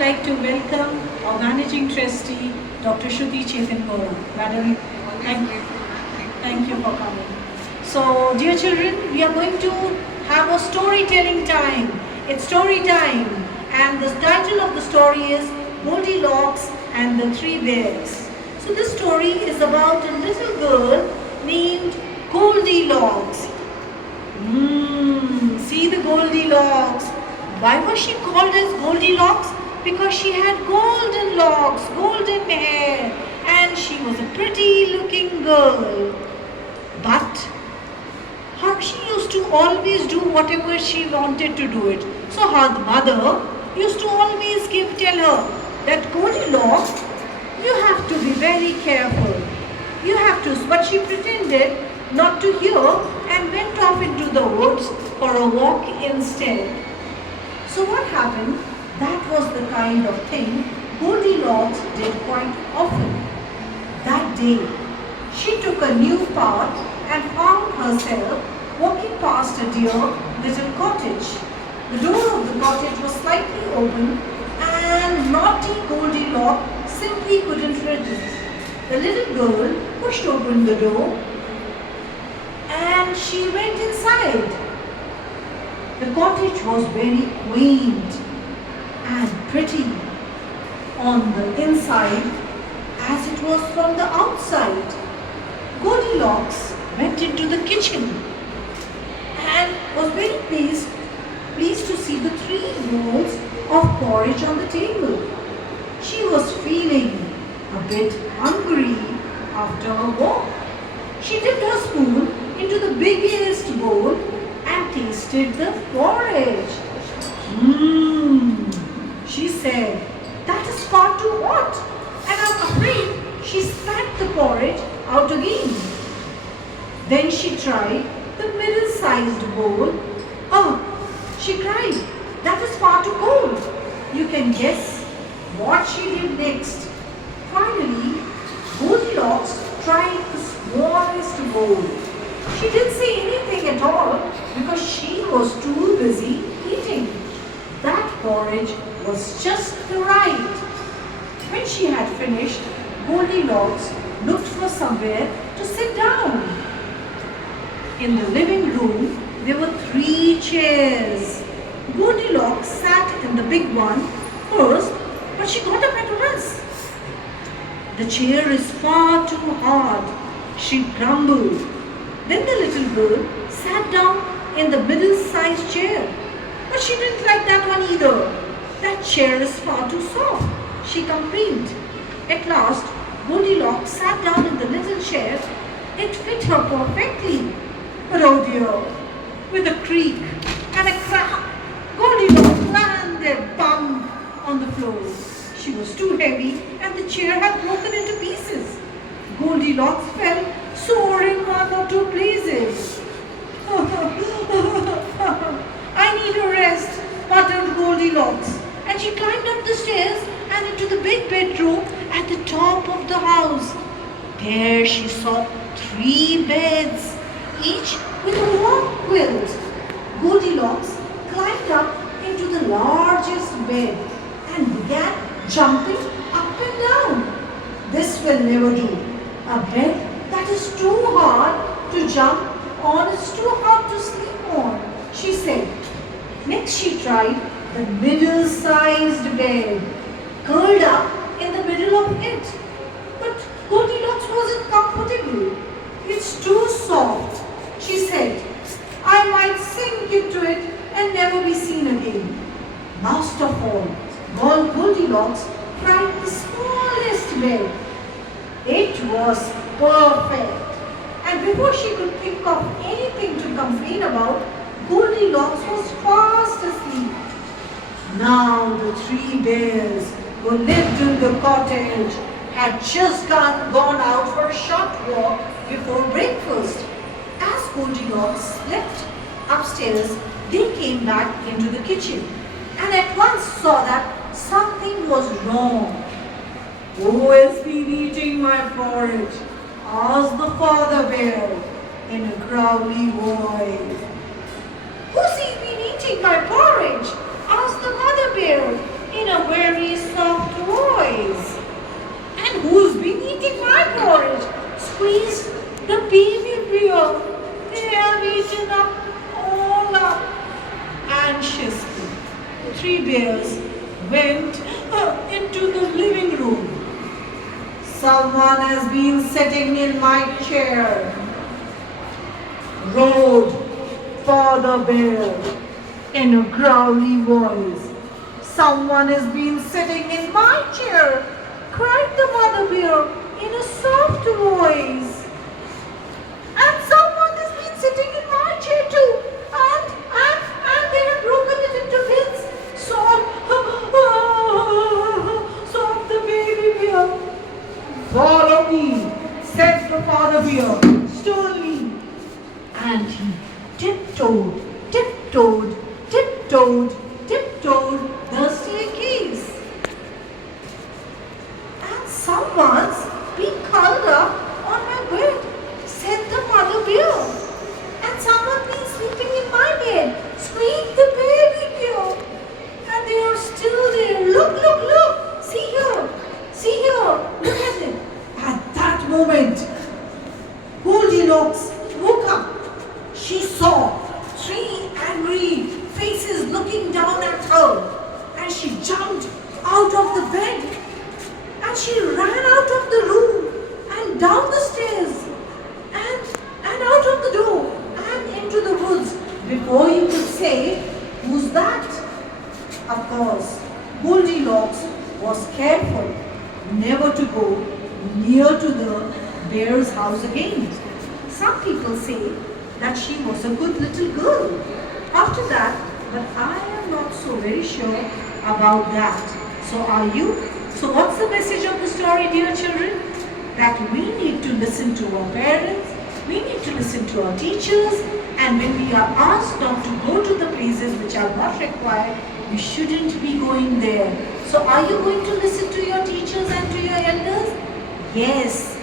like to welcome our Managing Trustee, Dr. Shruti Chetan Gora. Madam, thank you for coming. So, dear children, we are going to have a storytelling time. It's story time, and the title of the story is Goldilocks and the Three Bears. So, this story is about a little girl named Goldilocks. See the Goldilocks. Why was she called as Goldilocks? Because she had golden locks, golden hair, and she was a pretty looking girl. But she used to always do whatever she wanted to do it. So her mother used to always tell her that Goldilocks, you have to be very careful. You have to, but she pretended not to hear and went off into the woods for a walk instead. So what happened? That was the kind of thing Goldilocks did quite often. That day, she took a new path and found herself walking past a dear little cottage. The door of the cottage was slightly open and naughty Goldilocks simply couldn't resist. The little girl pushed open the door and she went inside. The cottage was very quaint and pretty on the inside as it was from the outside. Goldilocks went into the kitchen and was very pleased to see the 3 bowls of porridge on the table. She was feeling a bit hungry after a walk. She dipped her spoon into the biggest bowl and tasted the porridge. She said, that is far too hot, and I'm afraid she spat the porridge out again. Then she tried the middle-sized bowl. She cried, that is far too cold. You can guess what she did next. Finally, Goldilocks tried the smallest bowl. She didn't say anything at all because she was too busy eating. That porridge was just right. When she had finished, Goldilocks looked for somewhere to sit down. In the living room, there were 3 chairs. Goldilocks sat in the big one first, but she got up at once. The chair is far too hard, she grumbled. Then the little girl sat down in the middle-sized chair, but she didn't like that one either. That chair is far too soft, she complained. At last, Goldilocks sat down in the little chair. It fit her perfectly. But oh dear, with a creak and a crack, Goldilocks landed bump on the floor. She was too heavy and the chair had broken into pieces. Goldilocks fell, soaring 1 or 2 places. I need a rest, muttered Goldilocks. And she climbed up the stairs and into the big bedroom at the top of the house. There she saw 3 beds, each with a warm quilt. Goldilocks climbed up into the largest bed and began jumping up and down. This will never do. A bed that is too hard to jump on is too hard to sleep on, she said. Next she tried the middle-sized bed, curled up in the middle of it. But Goldilocks wasn't comfortable. It's too soft, she said. I might sink into it and never be seen again. Last of all, Goldilocks tried the smallest bed. It was perfect. And before she could think of anything to complain about, Goldilocks was fast asleep. Now the 3 bears who lived in the cottage had just gone out for a short walk before breakfast. As Goldilocks slept upstairs, they came back into the kitchen and at once saw that something was wrong. Who has been eating my porridge? Asked the father bear in a growly voice. Who's been eating my porridge? Asked the mother bear in a very three bears went into the living room. Someone has been sitting in my chair, roared Father Bear in a growly voice. Someone has been sitting in my chair, cried the Mother Bear in a soft voice. And someone has been sitting in my chair too, and they have broken it into bits. Sob the baby bear. Follow me, said the Father Bear sternly. And he tiptoed, tiptoed, tiptoed, tiptoed the staircase. And someone's been curled up on my bed, said the Mother Bear. And someone's been sleeping in my bed, squeaked the baby bear. And they are still there. Look, look, look. See here. See here. Look at it. At that moment, Goldilocks woke up. She saw three angry faces looking down at her. And she jumped out of the bed. And she ran out of the room and down the stairs and out of the door and into the woods. Before you could say, who's that? Of course, Goldilocks was careful never to go near to the bear's house again. Some people say that she was a good little girl after that, but I am not so very sure about that. So are you? So what's the message of the story, dear children? That we need to listen to our parents, we need to listen to our teachers, and when we are asked not to go to the places which are not required, we shouldn't be going there. So are you going to listen to your teachers and to your elders? Yes.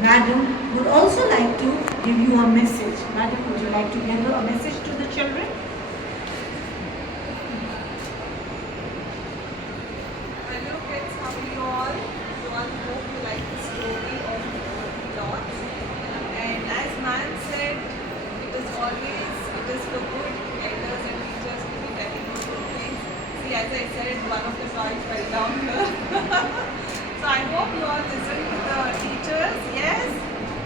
Madam would also like to give you a message. Madam, would you like to give a message to the children? Hello kids, how are you all? You all hope you like the story of Goldilocks. And as man said, it is for good elders and teachers to be telling you good things. See, as I said, one of the toys fell down here. So I hope you all listen to the teachers, yes,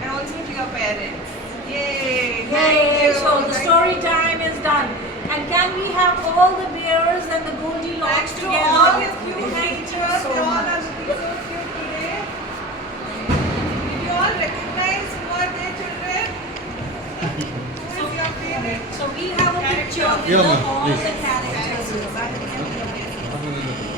and also to your parents. Yay! Yay! So the story time is done. And can we have all the bears and the Goldilocks Thanks to together? all the cute teachers, So they all much. are looking so cute today. Did you all recognize who are they, children? Who is your favorite? So we'll have a picture with Yeah, ma'am, all please. the